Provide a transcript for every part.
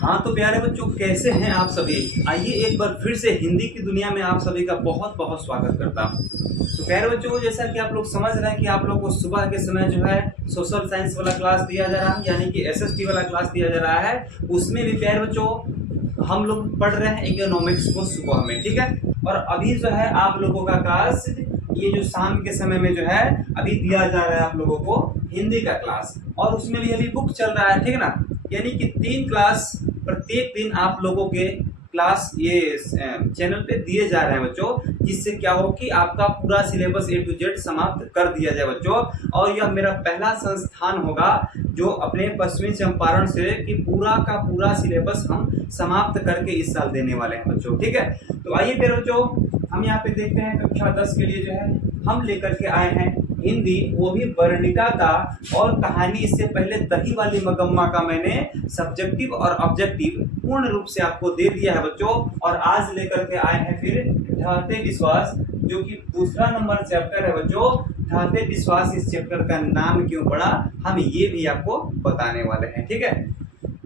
हाँ तो प्यारे बच्चों, कैसे हैं आप सभी। आइए एक बार फिर से हिंदी की दुनिया में आप सभी का बहुत बहुत स्वागत करता हूँ। तो प्यारे बच्चों, जैसा कि आप लोग समझ रहे हैं कि आप लोग को सुबह के समय जो है सोशल साइंस वाला क्लास दिया जा रहा है, यानी कि एसएसटी वाला क्लास दिया जा रहा है। उसमें भी प्यारे बच्चों हम लोग पढ़ रहे हैं इकोनॉमिक्स को सुबह में, ठीक है। और अभी जो है आप लोगों का क्लास ये जो शाम के समय में जो है अभी दिया जा रहा है आप लोगों को हिंदी का क्लास, और उसमें भी अभी बुक चल रहा है, ठीक है ना। यानी कि 3 क्लास प्रत्येक दिन आप लोगों के क्लास ये चैनल पे दिए जा रहे हैं बच्चों, जिससे क्या हो कि आपका पूरा सिलेबस ए टू जेड समाप्त कर दिया जाए बच्चों। और यह मेरा पहला संस्थान होगा जो अपने पश्चिमी चंपारण से कि पूरा का पूरा सिलेबस हम समाप्त करके इस साल देने वाले हैं बच्चों, ठीक है। तो आइए फिर बच्चों हम यहाँ पे देखते हैं कक्षा 10 के लिए जो है हम लेकर के आए हैं हिंदी, वो भी वर्णिका का और कहानी। इससे पहले दही वाली मगम्मा का मैंने सब्जेक्टिव और ऑब्जेक्टिव पूर्ण रूप से आपको दे दिया है बच्चों। और आज लेकर के आए हैं फिर ढाते विश्वास, जो कि दूसरा नंबर चैप्टर है बच्चों। ढाते विश्वास इस चैप्टर का नाम क्यों पड़ा, हम ये भी आपको बताने वाले हैं, ठीक है।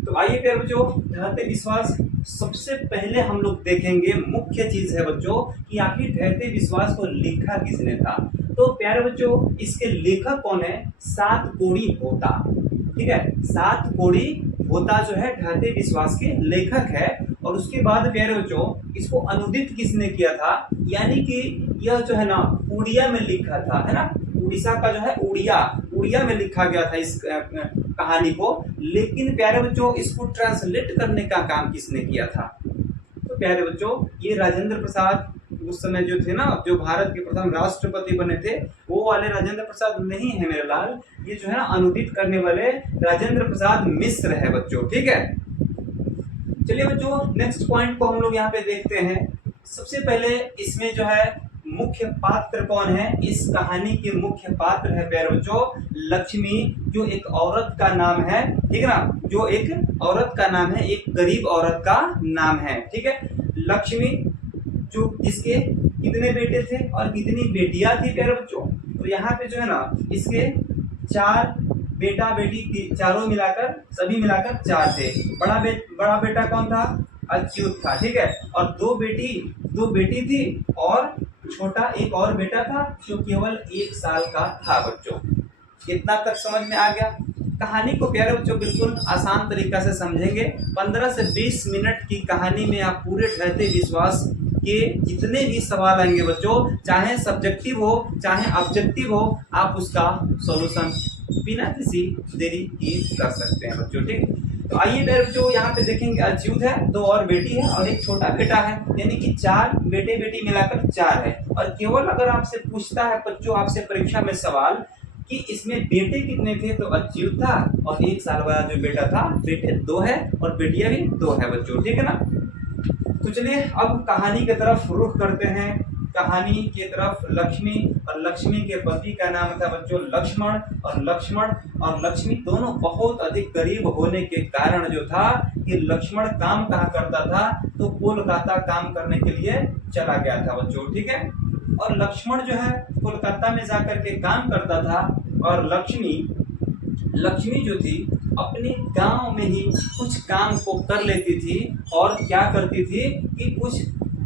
तो आइए फिर बच्चों ढाते विश्वास सबसे पहले हम लोग देखेंगे। मुख्य चीज है बच्चों कि आखिर ढाते विश्वास को लिखा किसने था। तो प्यारे बच्चों इसके लेखक कौन है, सात कोड़ी होता, ठीक है। सात कोड़ी होता जो है ढाते विश्वास के लेखक है। और उसके बाद प्यारे बच्चों इसको अनुदित किसने किया था, यानी कि यह जो है ना उड़िया में लिखा था, है ना। उड़ीसा का जो है उड़िया में लिखा गया था इस कहानी को। लेकिन प्यारे बच्चों इसको ट्रांसलेट करने का काम किसने किया था। तो प्यारे बच्चों ये राजेंद्र प्रसाद उस समय जो थे ना, जो भारत के प्रथम राष्ट्रपति बने थे, वो वाले राजेंद्र प्रसाद नहीं है मेरे लाल। ये जो है ना अनुदित करने वाले राजेंद्र प्रसाद मिश्र है बच्चों, ठीक है। चलिए बच्चों नेक्स्ट पॉइंट को हम लोग यहाँ पे देखते हैं। सबसे पहले इसमें जो है मुख्य पात्र कौन है, इस कहानी के मुख्य पात्र है प्यारे बच्चों लक्ष्मी, जो एक औरत का नाम है, ठीक है ना। जो एक औरत का नाम है, एक गरीब औरत का नाम है, ठीक है। लक्ष्मी जो इसके कितने बेटे थे और कितनी बेटियां थी प्यारे बच्चों। तो यहाँ पे जो है ना इसके 4 बेटा बेटी चारों मिलाकर सभी मिलाकर 4 थे। बड़ा बेटा कौन था, अच्युत था, ठीक है। और दो बेटी थी और छोटा एक और बेटा था जो केवल 1 साल का था बच्चों। इतना तक समझ में आ गया। कहानी को प्यारे बच्चों बिल्कुल आसान तरीका से समझेंगे। 15 से 20 मिनट की कहानी में आप पूरे ढाते विश्वास के जितने भी सवाल आएंगे बच्चों, चाहे सब्जेक्टिव हो चाहे ऑब्जेक्टिव हो, आप उसका सॉल्यूशन बिना किसी देरी किए कर सकते हैं बच्चों, ठीक। तो आइए बच्चों यहाँ पे देखेंगे अच्युत है, 2 और बेटी है और एक छोटा बेटा है, यानी कि 4 बेटे बेटी मिलाकर 4 है। और केवल अगर आपसे पूछता है बच्चों आपसे परीक्षा में सवाल कि इसमें बेटे कितने थे, तो अच्युत था और 1 साल वाला जो बेटा था, बेटे 2 है और बेटियां भी 2 है बच्चों, ठीक है ना। तो चलिए अब कहानी की तरफ रुख करते हैं। कहानी की तरफ लक्ष्मी और लक्ष्मी के पति का नाम था बच्चों लक्ष्मण। और लक्ष्मी दोनों बहुत अधिक गरीब होने के कारण जो था कि लक्ष्मण काम कहाँ करता था, तो कोलकाता काम करने के लिए चला गया था बच्चों, ठीक है। और लक्ष्मण जो है कोलकाता में जाकर के काम करता था और लक्ष्मी जो थी अपने गांव में ही कुछ काम को कर लेती थी। और क्या करती थी कि कुछ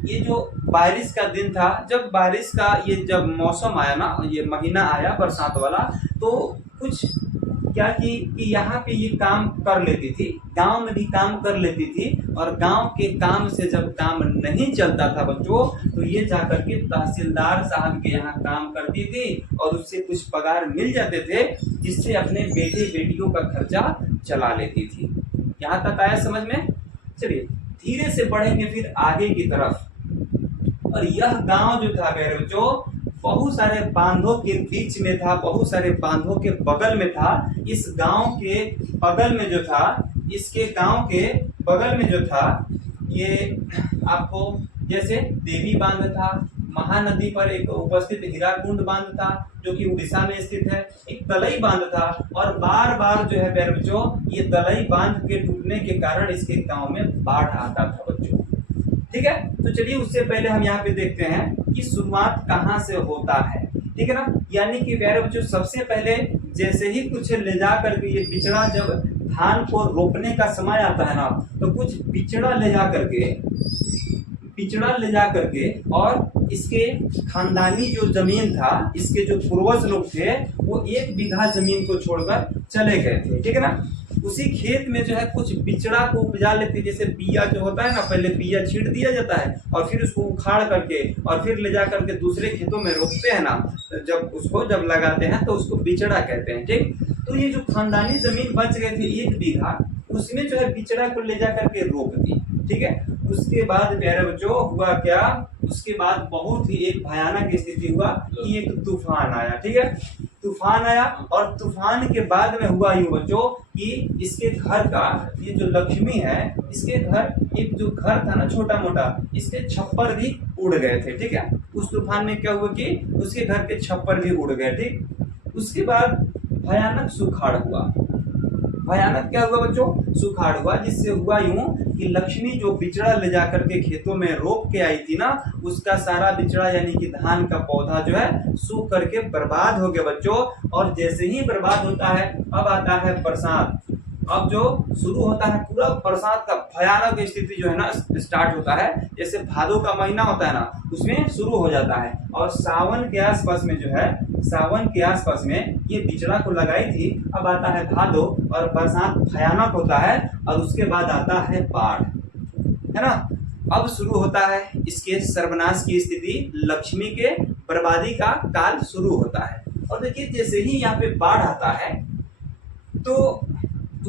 ये जो बारिश का दिन था, जब बारिश का ये जब मौसम आया ना, ये महीना आया बरसात वाला, तो कुछ क्या कि यहाँ पे ये काम कर लेती थी, गांव में भी काम कर लेती थी। और गांव के काम से जब काम नहीं चलता था बच्चों, तो ये जाकर के तहसीलदार साहब के यहाँ काम करती थी और उससे कुछ पगार मिल जाते थे, जिससे अपने बेटे बेटियों का खर्चा चला लेती थी। यहाँ तक आया समझ में। चलिए धीरे से बढ़ेंगे फिर आगे की तरफ। और यह गांव जो था मेरे बच्चों बहुत सारे बांधों के बीच में था, बहुत सारे बांधों के बगल में था। इस गांव के बगल में जो था, इसके गांव के बगल में जो था, ये आपको जैसे देवी बांध था, महानदी पर एक उपस्थित हीराकुंड बांध था जो कि उड़ीसा में स्थित है, एक तलई बांध था। और बार बार जो है प्यारे बच्चों ये तलई बांध के टूटने के कारण इसके गांव में बाढ़ आता था बच्चों, ठीक है। तो चलिए उससे पहले हम यहाँ पे देखते हैं कि शुरुआत कहाँ से होता है, ठीक है ना। यानी कि प्यारे बच्चों सबसे पहले जैसे ही कुछ ले जा करके ये बिचड़ा जब धान को रोपने का समय आता है ना, तो कुछ पिचड़ा ले जा करके और इसके खानदानी जो जमीन था, इसके जो पूर्वज लोग थे, वो 1 बीघा जमीन को छोड़कर चले गए थे, ठीक है ना। उसी खेत में जो है कुछ बिचड़ा को उपजा लेते, जैसे बिया जो होता है ना, पहले बिया छींट दिया जाता है और फिर उसको उखाड़ करके और फिर ले जा करके दूसरे खेतों में रोपते हैं ना, जब लगाते हैं तो उसको बिचड़ा कहते हैं, ठीक। तो ये जो खानदानी जमीन बच गए थे 1 बीघा, उसमें जो है बिचड़ा को ले जा करके रोप दी, ठीक है। उसके बाद प्यारे बच्चों हुआ क्या, उसके बाद बहुत ही एक भयानक स्थिति हुआ कि एक तूफान आया, ठीक है। तूफान आया और तूफान के बाद में हुआ यूं बच्चों कि इसके घर का, ये जो लक्ष्मी है, इसके घर, एक जो घर था ना छोटा मोटा, इसके छप्पर भी उड़ गए थे, ठीक है। उस तूफान में क्या हुआ कि उसके घर के छप्पर भी उड़ गए, ठीक। उसके बाद भयानक सुखाड़ हुआ। भयानक क्या हुआ बच्चों, सुखाड़ हुआ, जिससे हुआ यूं कि लक्ष्मी जो बिचड़ा ले जाकर के खेतों में रोप के आई थी ना, उसका सारा बिचड़ा यानी कि धान का पौधा जो है सूख करके बर्बाद हो गया बच्चों। और जैसे ही बर्बाद होता है, अब आता है बरसात। अब जो शुरू होता है पूरा बरसात का भयानक स्थिति जो है ना स्टार्ट होता है, जैसे भादों का महीना होता है ना, उसमें शुरू हो जाता है। और सावन के आसपास में जो है, सावन के आसपास में ये बिचड़ा को लगाई थी। अब आता है भादो और बरसात भयानक होता है और उसके बाद आता है बाढ़, है ना। अब शुरू होता है इसके सर्वनाश की स्थिति, लक्ष्मी के बर्बादी का काल शुरू होता है। और देखिए जैसे ही यहाँ पे बाढ़ आता है तो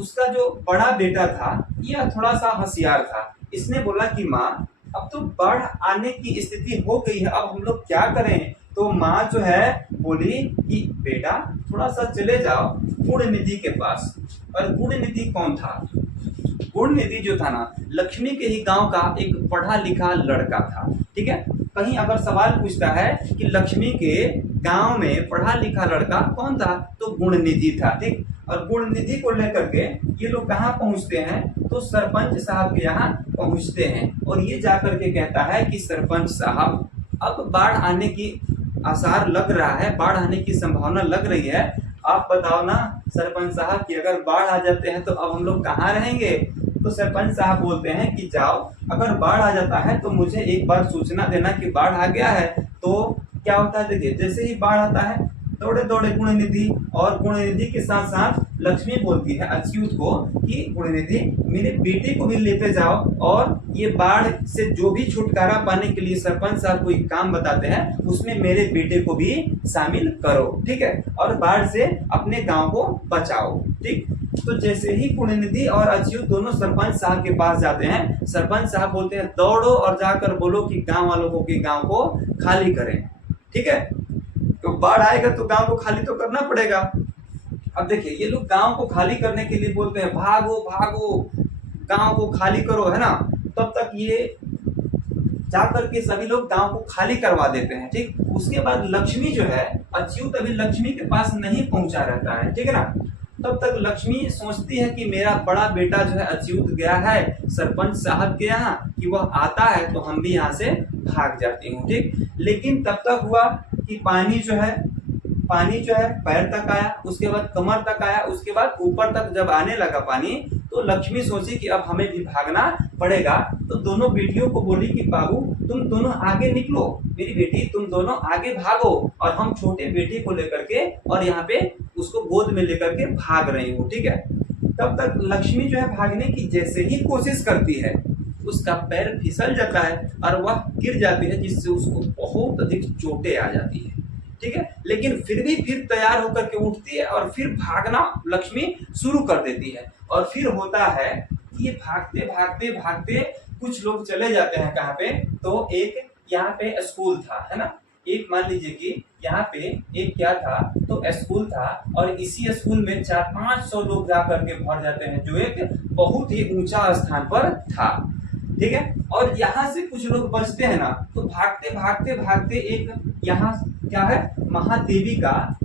उसका जो बड़ा बेटा था, यह थोड़ा सा होशियार था। इसने बोला कि माँ, अब तो बाढ़ आने की स्थिति हो गई है, अब हम लोग क्या करें। तो माँ जो है बोली कि बेटा थोड़ा सा चले जाओ गुणनिधि के पास। और गुणनिधि कौन था? गुणनिधि जो था ना, लक्ष्मी के ही गांव का एक पढ़ा लिखा लड़का था, ठीक है। कहीं अगर सवाल पूछता है कि लक्ष्मी के गांव में पढ़ा लिखा लड़का कौन था, तो गुणनिधि था, ठीक। और गुणनिधि को लेकर के ये लोग कहाँ पहुंचते हैं, तो सरपंच साहब के यहाँ पहुंचते हैं। और ये जाकर के कहता है कि सरपंच साहब, अब बाढ़ आने की आसार लग रहा है, बाढ़ आने की संभावना लग रही है, आप बताओ ना सरपंच साहब कि अगर बाढ़ आ जाते हैं तो अब हम लोग कहाँ रहेंगे। तो सरपंच साहब बोलते हैं कि जाओ, अगर बाढ़ आ जाता है तो मुझे एक बार सूचना देना कि बाढ़ आ गया है। तो क्या होता है, देखिए जैसे ही बाढ़ आता है दौड़े दौड़े गुणनिधि, और गुणनिधि के साथ साथ लक्ष्मी बोलती है अच्युत को कि गुणनिधि मेरे बेटे को भी लेते जाओ, और ये बाढ़ से जो भी छुटकारा पाने के लिए सरपंच साहब कोई काम बताते हैं उसमें मेरे बेटे को भी शामिल करो, ठीक है। और बाढ़ से अपने गांव को बचाओ, ठीक। तो जैसे ही गुणनिधि और अच्युत दोनों सरपंच साहब के पास जाते हैं, सरपंच साहब बोलते हैं दौड़ो और जाकर बोलो कि गांव वालों को कि गांव को खाली करें, ठीक है। तो बाढ़ आएगा तो गांव को खाली तो करना पड़ेगा। अब देखिए ये लोग गांव को खाली करने के लिए बोलते हैं भागो भागो गांव को खाली करो, है ना। तब तक ये जाकर के सभी लोग गांव को खाली करवा देते हैं, ठीक। उसके बाद लक्ष्मी जो है, अच्युत अभी लक्ष्मी के पास नहीं पहुंचा रहता है, ठीक है ना। तब तक लक्ष्मी सोचती है कि मेरा बड़ा बेटा जो है अच्युत गया है सरपंच साहब के यहाँ, कि वह आता है तो हम भी यहाँ से भाग जाती हूँ, ठीक। लेकिन तब तक हुआ कि पानी जो है पैर तक आया, उसके बाद कमर तक आया, उसके बाद ऊपर तक जब आने लगा पानी, तो लक्ष्मी सोची कि अब हमें भी भागना पड़ेगा। तो दोनों बेटियों को बोली कि बाबू तुम दोनों आगे निकलो, मेरी बेटी तुम दोनों आगे भागो, और हम छोटे बेटे को लेकर के और यहाँ पे उसको गोद में लेकर के भाग रही हूँ, ठीक है। तब तक लक्ष्मी जो है भागने की जैसे ही कोशिश करती है, उसका पैर फिसल जाता है और वह गिर जाती है, जिससे उसको बहुत अधिक चोटें आ जाती है, ठीक है। लेकिन फिर तैयार होकर के उठती है और फिर भागना लक्ष्मी शुरू कर देती है। और फिर होता है कि ये भागते भागते भागते कुछ लोग चले जाते हैं कहाँ पे, तो एक यहाँ पे स्कूल था, है ना। एक मान लीजिए कि यहाँ पे एक क्या था, तो स्कूल था, और इसी स्कूल में 400-500 लोग जा करके भर जाते हैं, जो एक बहुत ही ऊंचा स्थान पर था, ठीक है। और यहाँ से कुछ लोग बचते हैं ना, तो भागते भागते भागते एक यहाँ क्या है, महादेवी का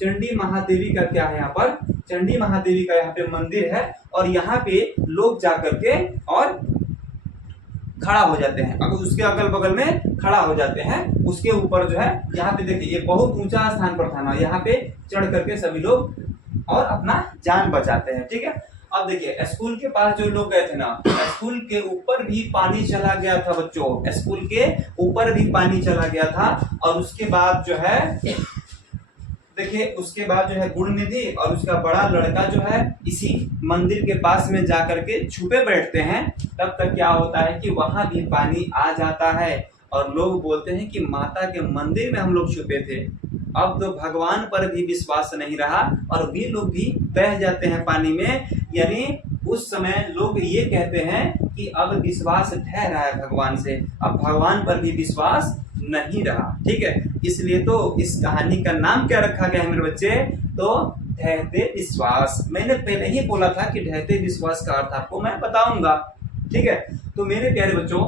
चंडी महादेवी का क्या है, यहाँ पर चंडी महादेवी का यहाँ पे मंदिर है। और यहाँ पे लोग जाकर के और खड़ा हो जाते हैं, अगर उसके अगल बगल में खड़ा हो जाते हैं, उसके ऊपर जो है यहाँ पे देखिए ये बहुत ऊंचा स्थान पर था ना, यहाँ पे चढ़ करके सभी लोग और अपना जान बचाते हैं। ठीक है, अब देखिए स्कूल के पास जो लोग गए थे ना, स्कूल के ऊपर भी पानी चला गया था बच्चों, स्कूल के ऊपर भी पानी चला गया था। और उसके बाद जो है देखिए, उसके बाद जो है गुण निधि और उसका बड़ा लड़का जो है इसी मंदिर के पास में जाकर के छुपे बैठते हैं। तब तक क्या होता है कि वहां भी पानी आ जाता है और लोग बोलते हैं कि माता के मंदिर में हम लोग छुपे थे। अब तो भगवान पर भी विश्वास नहीं रहा और वे लोग भी बह जाते हैं पानी में। यानी उस समय लोग ये कहते हैं कि अब विश्वास ढह रहा है भगवान से, अब भगवान पर भी विश्वास नहीं रहा। ठीक है, इसलिए तो इस कहानी का नाम क्या रखा गया है मेरे बच्चे, तो ढहते विश्वास। मैंने पहले ही बोला था कि ढहते विश्वास का अर्थ आपको मैं बताऊंगा। ठीक है, तो मेरे प्यारे बच्चों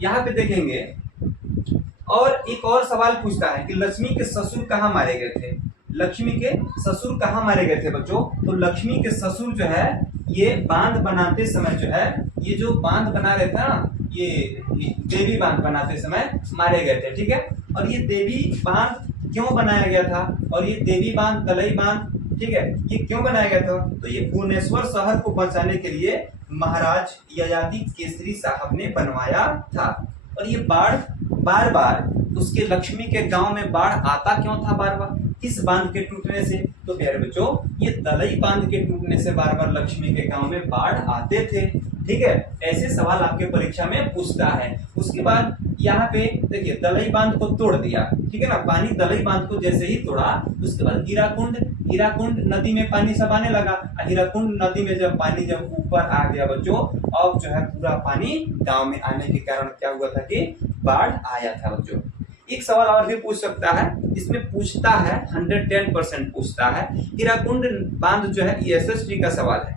यहाँ पे देखेंगे और एक और सवाल पूछता है कि लक्ष्मी के ससुर कहाँ मारे गए थे। लक्ष्मी के ससुर कहाँ मारे गए थे बच्चों, तो लक्ष्मी के ससुर जो है ये बांध बनाते समय जो है, ये जो बांध बना रहे थे ना, ये देवी बांध बनाते समय मारे गए थे। ठीक है, और ये देवी बांध क्यों बनाया गया था, और ये देवी बांध दलई बांध, ठीक है, ये क्यों बनाया गया था, तो ये भुवनेश्वर शहर को बचाने के लिए महाराज ययाति केसरी साहब ने बनवाया था। और ये बाढ़ बार बार उसके लक्ष्मी के गांव में बाढ़ आता क्यों था बार बार, किस बांध के टूटने से, तो प्यारे बच्चों ये दलई बांध के टूटने से बार बार लक्ष्मी के गांव में बाढ़ आते थे। ठीक है, ऐसे सवाल आपके परीक्षा में पूछता है। उसके बाद यहाँ पे देखिए दलई बांध को तोड़ दिया, ठीक है ना, पानी दलई बांध को जैसे ही तोड़ा, उसके बाद हीराकुंड नदी में पानी सब आने लगा। हीराकुंड नदी में जब पानी जब ऊपर आ गया बच्चों, अब जो है पूरा पानी गांव में आने के कारण क्या हुआ था कि बाढ़ आया था बच्चों। एक सवाल और भी पूछ सकता है, इसमें पूछता है 110% पूछता है, हीराकुंड बांध जो है ये एसएसटी का सवाल है,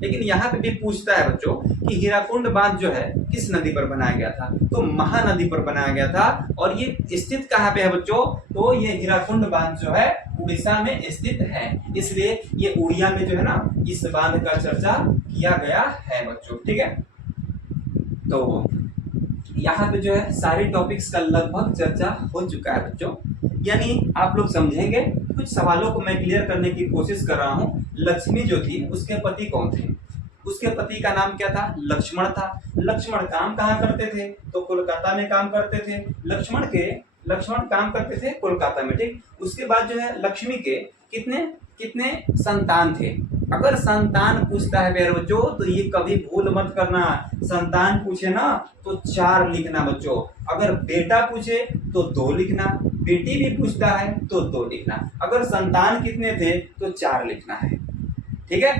लेकिन यहाँ पे भी पूछता है बच्चों कि हीराकुंड बांध जो है किस नदी पर बनाया गया था, तो महानदी पर बनाया गया था। और ये स्थित कहाँ पे है बच्चों, तो ये हीराकुंड बांध जो है उड़ीसा में स्थित है, इसलिए ये उड़िया में जो है ना इस बांध का चर्चा किया गया है बच्चों। ठीक है, तो यहाँ पे जो है सारे टॉपिक्स का लगभग चर्चा हो चुका है बच्चों, यानी आप लोग समझेंगे। कुछ सवालों को मैं क्लियर करने की कोशिश कर रहा हूँ। लक्ष्मी जो थी उसके पति कौन थे, उसके पति का नाम क्या था, लक्ष्मण था। लक्ष्मण काम कहाँ करते थे, तो कोलकाता में काम करते थे। लक्ष्मण काम करते थे कोलकाता में। ठीक, उसके बाद जो है लक्ष्मी के कितने संतान थे। अगर संतान पूछता है प्यारे बच्चों तो ये कभी भूल मत करना, संतान पूछे ना तो 4 लिखना बच्चों, अगर बेटा पूछे तो 2 लिखना, बेटी भी पूछता है तो 2 लिखना, अगर संतान कितने थे तो 4 लिखना है। ठीक है,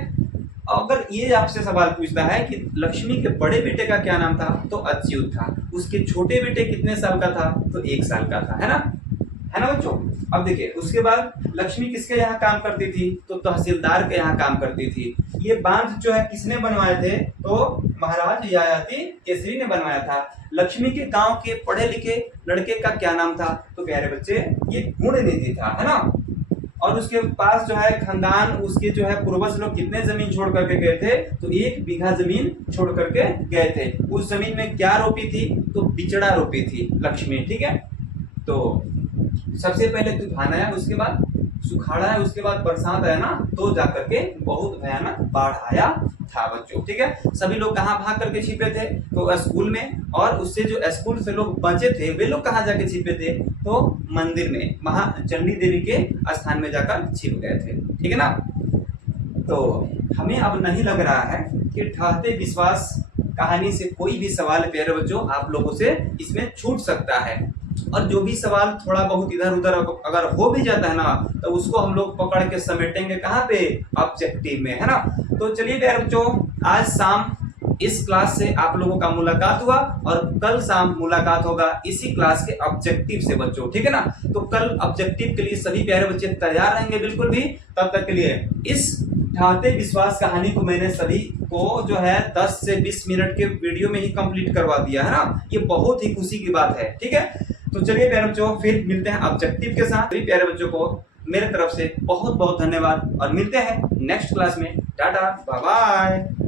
अगर ये आपसे सवाल पूछता है कि लक्ष्मी के बड़े बेटे का क्या नाम था, तो अच्युत था। उसके छोटे बेटे कितने साल का था, तो 1 साल का था, है ना बच्चों। अब देखिए उसके बाद लक्ष्मी किसके यहाँ काम करती थी, तो तहसीलदार के यहाँ काम करती थी। ये बांध जो है किसने बनवाए थे, तो महाराज ययाति केसरी ने बनवाया था। लक्ष्मी के गांव के पढ़े लिखे लड़के का क्या नाम था, तो प्यारे बच्चे ये गुण निधि था, है ना। और उसके पास जो है खानदान, उसके जो है पूर्वज लोग कितने जमीन छोड़ करके गए थे, तो 1 बीघा जमीन छोड़ करके गए थे। उस जमीन में क्या रोपी थी, तो बिचड़ा रोपी थी लक्ष्मी। ठीक है, तो सबसे पहले तूफान आया, उसके बाद सुखाड़ा है, उसके बाद बरसात आया ना, तो जाकर के बहुत भयानक बाढ़ आया था बच्चों। ठीक है, सभी लोग कहाँ भाग करके छिपे थे, तो स्कूल में, और उससे जो स्कूल से लोग बचे थे वे लोग कहाँ जाके छिपे थे, तो मंदिर में महाचंडी देवी के स्थान में जाकर छिप गए थे। ठीक है ना, तो हमें अब नहीं लग रहा है कि ढहते विश्वास कहानी से कोई भी सवाल प्यारे बच्चों आप लोगों से इसमें छूट सकता है। और जो भी सवाल थोड़ा बहुत इधर उधर अगर हो भी जाता है ना, तो उसको हम लोग पकड़ के समेटेंगे कहाँ पे, ऑब्जेक्टिव में, है ना। तो चलिए प्यारे बच्चों, आज शाम इस क्लास से आप लोगों का मुलाकात हुआ और कल शाम मुलाकात होगा इसी क्लास के ऑब्जेक्टिव से बच्चों। ठीक है ना, तो कल ऑब्जेक्टिव के लिए सभी प्यारे बच्चे तैयार रहेंगे बिल्कुल भी। तब तक के लिए इस ढहते विश्वास कहानी को मैंने सभी को जो है 10 से 20 मिनट के वीडियो में ही कंप्लीट करवा दिया, है ना। ये बहुत ही खुशी की बात है। ठीक है, तो चलिए प्यारे बच्चों फिर मिलते हैं ऑब्जेक्टिव के साथ। सभी प्यारे बच्चों को मेरे तरफ से बहुत बहुत धन्यवाद और मिलते हैं नेक्स्ट क्लास में। Tata bye bye.